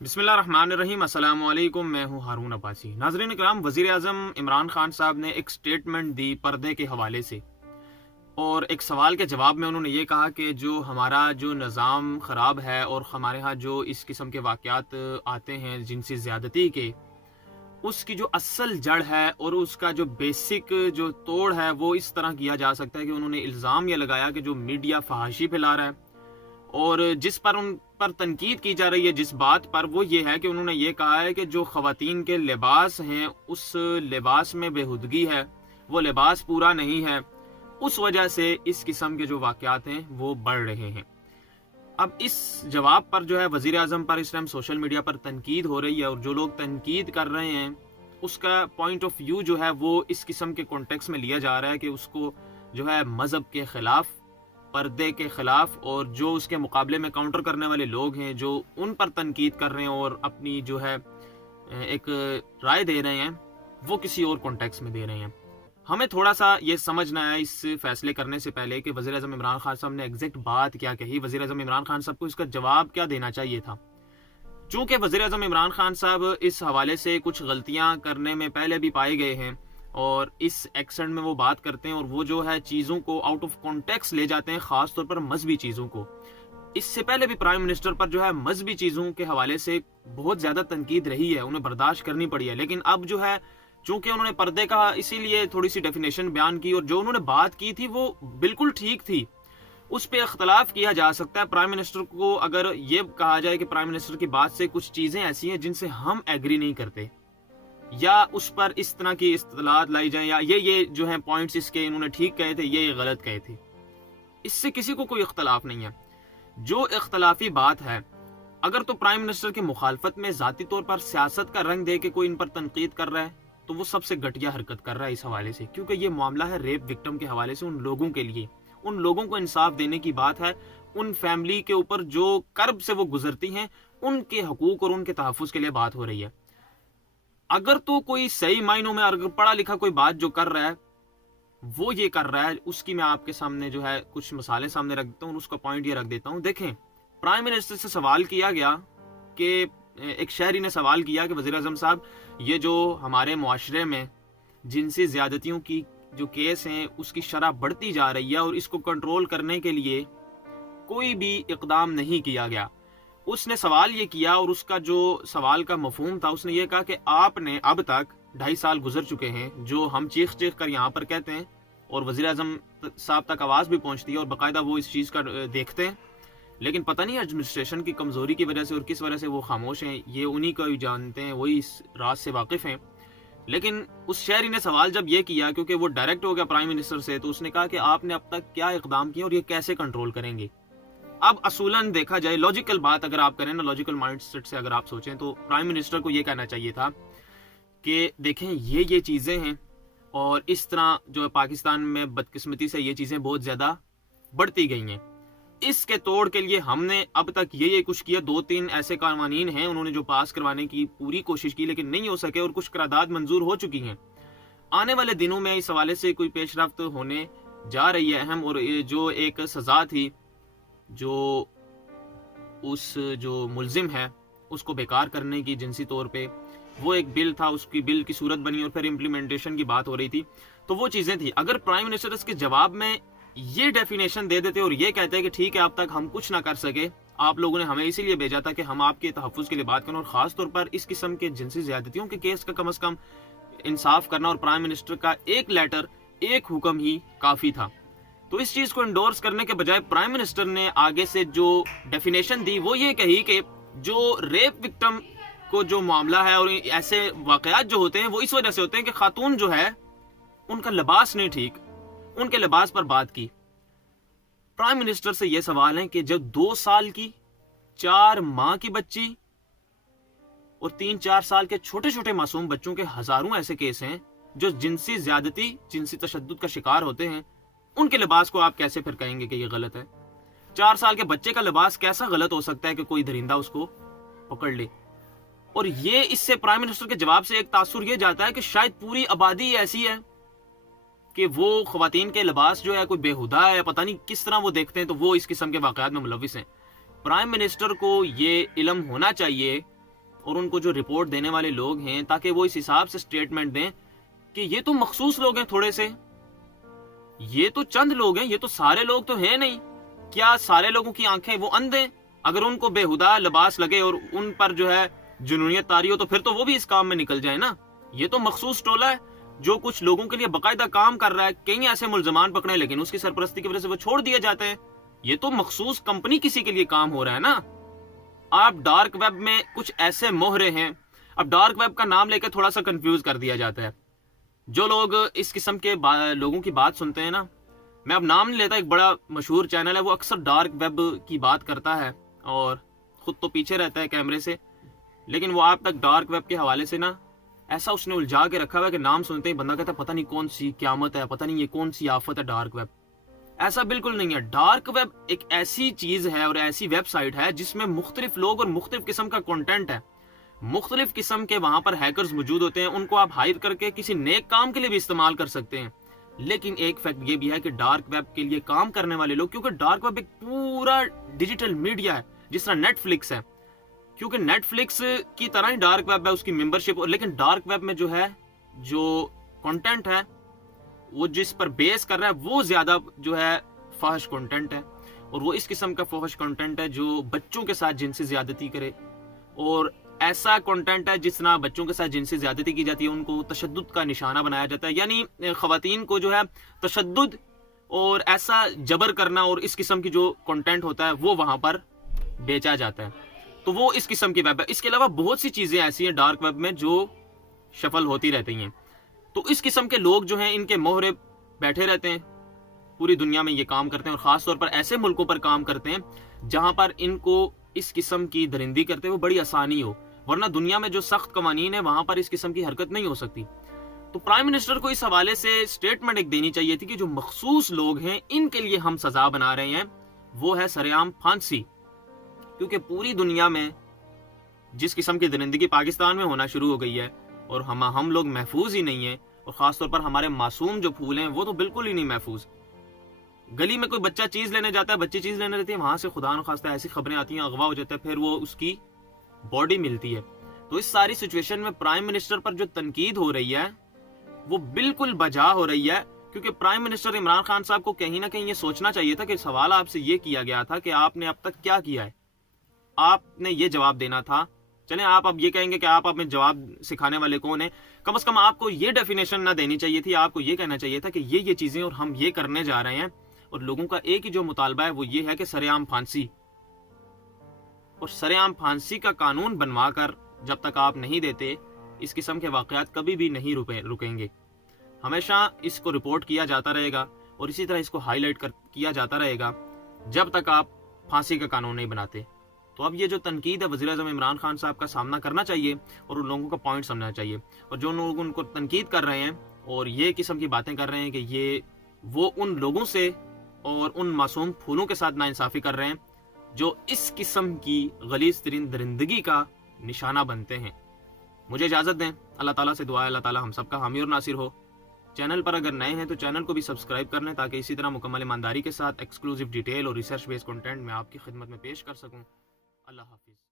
بسم اللہ الرحمن الرحیم۔ السلام علیکم، میں ہوں ہارون عباسی۔ ناظرین کرام، وزیر اعظم عمران خان صاحب نے ایک سٹیٹمنٹ دی پردے کے حوالے سے، اور ایک سوال کے جواب میں انہوں نے یہ کہا کہ جو ہمارا جو نظام خراب ہے اور ہمارے ہاں جو اس قسم کے واقعات آتے ہیں جنسی زیادتی کے، اس کی جو اصل جڑ ہے اور اس کا جو بیسک جو توڑ ہے وہ اس طرح کیا جا سکتا ہے کہ انہوں نے الزام یہ لگایا کہ جو میڈیا فحاشی پھیلا رہا ہے، اور جس پر ان پر تنقید کی جا رہی ہے جس بات پر، وہ یہ ہے کہ انہوں نے یہ کہا ہے کہ جو خواتین کے لباس ہیں اس لباس میں بےہودگی ہے، وہ لباس پورا نہیں ہے، اس وجہ سے اس قسم کے جو واقعات ہیں وہ بڑھ رہے ہیں۔ اب اس جواب پر جو ہے وزیر اعظم پر اس ٹائم سوشل میڈیا پر تنقید ہو رہی ہے، اور جو لوگ تنقید کر رہے ہیں اس کا پوائنٹ آف ویو جو ہے وہ اس قسم کے کانٹیکس میں لیا جا رہا ہے کہ اس کو جو ہے مذہب کے خلاف، پردے کے خلاف، اور جو اس کے مقابلے میں کاؤنٹر کرنے والے لوگ ہیں جو ان پر تنقید کر رہے ہیں اور اپنی جو ہے ایک رائے دے رہے ہیں، وہ کسی اور کانٹیکس میں دے رہے ہیں۔ ہمیں تھوڑا سا یہ سمجھنا ہے اس فیصلے کرنے سے پہلے کہ وزیر اعظم عمران خان صاحب نے ایگزیکٹ بات کیا کہی، وزیر اعظم عمران خان صاحب کو اس کا جواب کیا دینا چاہیے تھا۔ چونکہ وزیر اعظم عمران خان صاحب اس حوالے سے کچھ غلطیاں کرنے میں پہلے بھی پائے گئے ہیں، اور اس ایکسنٹ میں وہ بات کرتے ہیں اور وہ جو ہے چیزوں کو آؤٹ آف کانٹیکس لے جاتے ہیں، خاص طور پر مذہبی چیزوں کو۔ اس سے پہلے بھی پرائم منسٹر پر جو ہے مذہبی چیزوں کے حوالے سے بہت زیادہ تنقید رہی ہے، انہیں برداشت کرنی پڑی ہے، لیکن اب جو ہے چونکہ انہوں نے پردے کا اسی لیے تھوڑی سی ڈیفینیشن بیان کی، اور جو انہوں نے بات کی تھی وہ بالکل ٹھیک تھی، اس پہ اختلاف کیا جا سکتا ہے۔ پرائم منسٹر کو اگر یہ کہا جائے کہ پرائم منسٹر کی بات سے کچھ چیزیں ایسی ہیں جن سے ہم ایگری نہیں کرتے، یا اس پر اس طرح کی اصطلاحات لائی جائیں، یا یہ جو ہیں پوائنٹس اس کے انہوں نے ٹھیک کہے تھے، یہ غلط کہے تھے، اس سے کسی کو کوئی اختلاف نہیں ہے۔ جو اختلافی بات ہے، اگر تو پرائم منسٹر کی مخالفت میں ذاتی طور پر سیاست کا رنگ دے کے کوئی ان پر تنقید کر رہا ہے تو وہ سب سے گھٹیا حرکت کر رہا ہے اس حوالے سے، کیونکہ یہ معاملہ ہے ریپ وکٹم کے حوالے سے۔ ان لوگوں کے لیے، ان لوگوں کو انصاف دینے کی بات ہے، ان فیملی کے اوپر جو کرب سے وہ گزرتی ہیں، ان کے حقوق اور ان کے تحفظ کے لیے بات ہو رہی ہے۔ اگر تو کوئی صحیح معنوں میں اگر پڑھا لکھا کوئی بات جو کر رہا ہے وہ یہ کر رہا ہے، اس کی میں آپ کے سامنے جو ہے کچھ مثالیں سامنے رکھ دیتا ہوں، اور اس کا پوائنٹ یہ رکھ دیتا ہوں۔ دیکھیں، پرائم منسٹر سے سوال کیا گیا کہ ایک شہری نے سوال کیا کہ وزیر اعظم صاحب، یہ جو ہمارے معاشرے میں جنسی زیادتیوں کی جو کیس ہیں اس کی شرح بڑھتی جا رہی ہے، اور اس کو کنٹرول کرنے کے لیے کوئی بھی اقدام نہیں کیا گیا۔ اس نے سوال یہ کیا، اور اس کا جو سوال کا مفہوم تھا، اس نے یہ کہا کہ آپ نے اب تک 2.5 سال گزر چکے ہیں، جو ہم چیخ چیخ کر یہاں پر کہتے ہیں اور وزیر اعظم صاحب تک آواز بھی پہنچتی ہے اور باقاعدہ وہ اس چیز کا دیکھتے ہیں، لیکن پتہ نہیں ایڈمنسٹریشن کی کمزوری کی وجہ سے اور کس وجہ سے وہ خاموش ہیں، یہ انہی کو ہی جانتے ہیں، وہی اس راز سے واقف ہیں۔ لیکن اس شہری نے سوال جب یہ کیا، کیونکہ وہ ڈائریکٹ ہو گیا پرائم منسٹر سے، تو اس نے کہا کہ آپ نے اب تک کیا اقدام کیے اور یہ کیسے کنٹرول کریں گے۔ اب اصولاً دیکھا جائے، لاجیکل بات اگر آپ کریں نا، لاجیکل مائنڈ سیٹ سے اگر آپ سوچیں، تو پرائم منسٹر کو یہ کہنا چاہیے تھا کہ دیکھیں یہ چیزیں ہیں، اور اس طرح جو ہے پاکستان میں بدقسمتی سے یہ چیزیں بہت زیادہ بڑھتی گئی ہیں، اس کے توڑ کے لیے ہم نے اب تک یہ کچھ کیا۔ 2-3 ایسے قوانین ہیں انہوں نے جو پاس کروانے کی پوری کوشش کی، لیکن نہیں ہو سکے، اور کچھ قرارداد منظور ہو چکی ہیں۔ آنے والے دنوں میں اس حوالے سے کوئی پیش رفت ہونے جا رہی ہے اہم، اور جو ایک سزا تھی جو اس جو ملزم ہے اس کو بیکار کرنے کی جنسی طور پہ، وہ ایک بل تھا، اس کی بل کی صورت بنی اور پھر امپلیمنٹیشن کی بات ہو رہی تھی، تو وہ چیزیں تھی۔ اگر پرائم منسٹر اس کے جواب میں یہ ڈیفینیشن دے دیتے اور یہ کہتے ہیں کہ ٹھیک ہے اب تک ہم کچھ نہ کر سکے، آپ لوگوں نے ہمیں اسی لیے بھیجا تھا کہ ہم آپ کے تحفظ کے لیے بات کریں، اور خاص طور پر اس قسم کے جنسی زیادتیوں کے کیس کا کم از کم انصاف کرنا، اور پرائم منسٹر کا ایک لیٹر، ایک حکم ہی کافی تھا۔ تو اس چیز کو انڈورس کرنے کے بجائے پرائم منسٹر نے آگے سے جو ڈیفینیشن دی وہ یہ کہی کہ جو ریپ وکٹم کو جو معاملہ ہے اور ایسے واقعات جو ہوتے ہیں وہ اس وجہ سے ہوتے ہیں کہ خاتون جو ہے ان کا لباس نہیں ٹھیک، ان کے لباس پر بات کی۔ پرائم منسٹر سے یہ سوال ہے کہ جب 2 سال کی، 4 ماہ کی بچی اور 3-4 سال کے چھوٹے چھوٹے معصوم بچوں کے ہزاروں ایسے کیس ہیں جو جنسی زیادتی، جنسی تشدد کا شکار ہوتے ہیں، ان کے لباس کو آپ کیسے پھر کہیں گے کہ یہ غلط ہے؟ 4 سال کے بچے کا لباس کیسا غلط ہو سکتا ہے کہ کوئی درندہ اس کو پکڑ لے؟ اور یہ اس سے پرائم منسٹر کے جواب سے ایک تاثر یہ جاتا ہے کہ شاید پوری آبادی ایسی ہے کہ وہ خواتین کے لباس جو ہے کوئی بےہودہ ہے، پتہ نہیں کس طرح وہ دیکھتے ہیں، تو وہ اس قسم کے واقعات میں ملوث ہیں۔ پرائم منسٹر کو یہ علم ہونا چاہیے اور ان کو جو رپورٹ دینے والے لوگ ہیں تاکہ وہ اس حساب سے سٹیٹمنٹ دیں کہ یہ تو مخصوص لوگ ہیں، تھوڑے سے، یہ تو چند لوگ ہیں، یہ تو سارے لوگ تو ہیں نہیں. کیا سارے لوگوں کی آنکھیں وہ اندھے؟ اگر ان کو بےہودہ لباس لگے اور ان پر جو ہے جنونیت طاری ہو تو پھر تو وہ بھی اس کام میں نکل جائیں نا. یہ تو مخصوص ٹولہ ہے جو کچھ لوگوں کے لیے باقاعدہ کام کر رہا ہے. کئی ایسے ملزمان پکڑے لیکن اس کی سرپرستی کی وجہ سے وہ چھوڑ دیے جاتے ہیں. یہ تو مخصوص کمپنی کسی کے لیے کام ہو رہا ہے نا. آپ ڈارک ویب میں کچھ ایسے موہرے ہیں. اب ڈارک ویب کا نام لے کے تھوڑا سا کنفیوز کر دیا جاتا ہے. جو لوگ اس قسم کے لوگوں کی بات سنتے ہیں نا، میں اب نام نہیں لیتا، ایک بڑا مشہور چینل ہے، وہ اکثر ڈارک ویب کی بات کرتا ہے اور خود تو پیچھے رہتا ہے کیمرے سے، لیکن وہ آپ تک ڈارک ویب کے حوالے سے نا ایسا اس نے الجھا کے رکھا ہوا ہے کہ نام سنتے ہی بندہ کہتا ہے پتہ نہیں کون سی قیامت ہے، پتہ نہیں یہ کون سی آفت ہے ڈارک ویب. ایسا بالکل نہیں ہے. ڈارک ویب ایک ایسی چیز ہے اور ایسی ویب سائٹ ہے جس میں مختلف لوگ اور مختلف قسم کا کنٹینٹ ہے. مختلف قسم کے وہاں پر ہیکرز موجود ہوتے ہیں، ان کو آپ ہائر کر کے کسی نیک کام کے لیے بھی استعمال کر سکتے ہیں. لیکن ایک فیکٹ یہ بھی ہے کہ ڈارک ویب کے لیے کام کرنے والے لوگ، کیونکہ ڈارک ویب ایک پورا ڈیجیٹل میڈیا ہے جس طرح نیٹ فلکس ہے، کیونکہ نیٹ فلکس کی طرح ہی ڈارک ویب ہے، اس کی ممبرشپ. لیکن ڈارک ویب میں جو ہے جو کنٹینٹ ہے وہ جس پر بیس کر رہا ہے وہ زیادہ جو ہے فحش کنٹینٹ ہے، اور وہ اس قسم کا فحش کنٹینٹ ہے جو بچوں کے ساتھ جنسی زیادتی کرے. اور ایسا کنٹینٹ ہے جس طرح بچوں کے ساتھ جنسی زیادتی کی جاتی ہے ان کو تشدد کا نشانہ بنایا جاتا ہے. یعنی خواتین کو جو ہے تشدد اور ایسا جبر کرنا اور اس قسم کی جو کنٹینٹ ہوتا ہے وہ وہاں پر بیچا جاتا ہے. تو وہ اس قسم کی ویب ہے. اس کے علاوہ بہت سی چیزیں ایسی ہیں ڈارک ویب میں جو شفل ہوتی رہتی ہیں. تو اس قسم کے لوگ جو ہیں ان کے موہرے بیٹھے رہتے ہیں، پوری دنیا میں یہ کام کرتے ہیں، اور خاص طور پر ایسے ملکوں پر کام کرتے ہیں جہاں پر ان کو اس قسم کی درندی کرتے ہوئے بڑی آسانی ہو، ورنہ دنیا میں جو سخت قوانین ہیں وہاں پر اس قسم کی حرکت نہیں ہو سکتی. تو پرائم منسٹر کو اس حوالے سے سٹیٹمنٹ ایک دینی چاہیے تھی کہ جو مخصوص لوگ ہیں ان کے لیے ہم سزا بنا رہے ہیں وہ ہے سرعام پھانسی. کیونکہ پوری دنیا میں جس قسم کی درندگی پاکستان میں ہونا شروع ہو گئی ہے اور ہم لوگ محفوظ ہی نہیں ہیں، اور خاص طور پر ہمارے معصوم جو پھول ہیں وہ تو بالکل ہی نہیں محفوظ. گلی میں کوئی بچہ چیز لینے جاتا ہے، بچی چیز لینے رہتی ہے، وہاں سے خدا نخواستہ ایسی خبریں آتی ہیں، اغوا ہو جاتا ہے، پھر وہ اس کی باڈی ملتی ہے. تو اس ساری سچویشن میں پرائم منسٹر پر جو تنقید ہو رہی ہے وہ بالکل بجا ہو رہی ہے. کیونکہ پرائم منسٹر عمران خان صاحب کو کہیں نہ کہیں یہ سوچنا چاہیے تھا کہ سوال آپ سے یہ کیا گیا تھا کہ آپ نے اب تک کیا کیا ہے. آپ نے یہ جواب دینا تھا. چلیں آپ اب یہ کہیں گے کہ آپ ہمیں جواب سکھانے والے کون ہیں، کم از کم آپ کو یہ ڈیفینیشن نہ دینی چاہیے تھی. آپ کو یہ کہنا چاہیے تھا کہ یہ چیزیں اور ہم یہ کرنے جا رہے ہیں، اور لوگوں کا ایک ہی جو مطالبہ ہے وہ یہ ہے کہ سرعام پھانسی. اور سرعام پھانسی کا قانون بنوا کر جب تک آپ نہیں دیتے اس قسم کے واقعات کبھی بھی نہیں رکیں گے. ہمیشہ اس کو رپورٹ کیا جاتا رہے گا اور اسی طرح اس کو ہائی لائٹ کیا جاتا رہے گا جب تک آپ پھانسی کا قانون نہیں بناتے. تو اب یہ جو تنقید ہے وزیر اعظم عمران خان صاحب کا سامنا کرنا چاہیے اور ان لوگوں کا پوائنٹ سمجھنا چاہیے. اور جو لوگ ان کو تنقید کر رہے ہیں اور یہ قسم کی باتیں کر رہے ہیں کہ یہ وہ ان لوگوں سے اور ان معصوم پھولوں کے ساتھ ناانصافی کر رہے ہیں جو اس قسم کی غلیظ ترین درندگی کا نشانہ بنتے ہیں. مجھے اجازت دیں. اللہ تعالیٰ سے دعا ہے اللہ تعالیٰ ہم سب کا حامی اور ناصر ہو. چینل پر اگر نئے ہیں تو چینل کو بھی سبسکرائب کر لیں تاکہ اسی طرح مکمل ایمانداری کے ساتھ ایکسکلوزیو ڈیٹیل اور ریسرچ بیس کنٹینٹ میں آپ کی خدمت میں پیش کر سکوں. اللہ حافظ.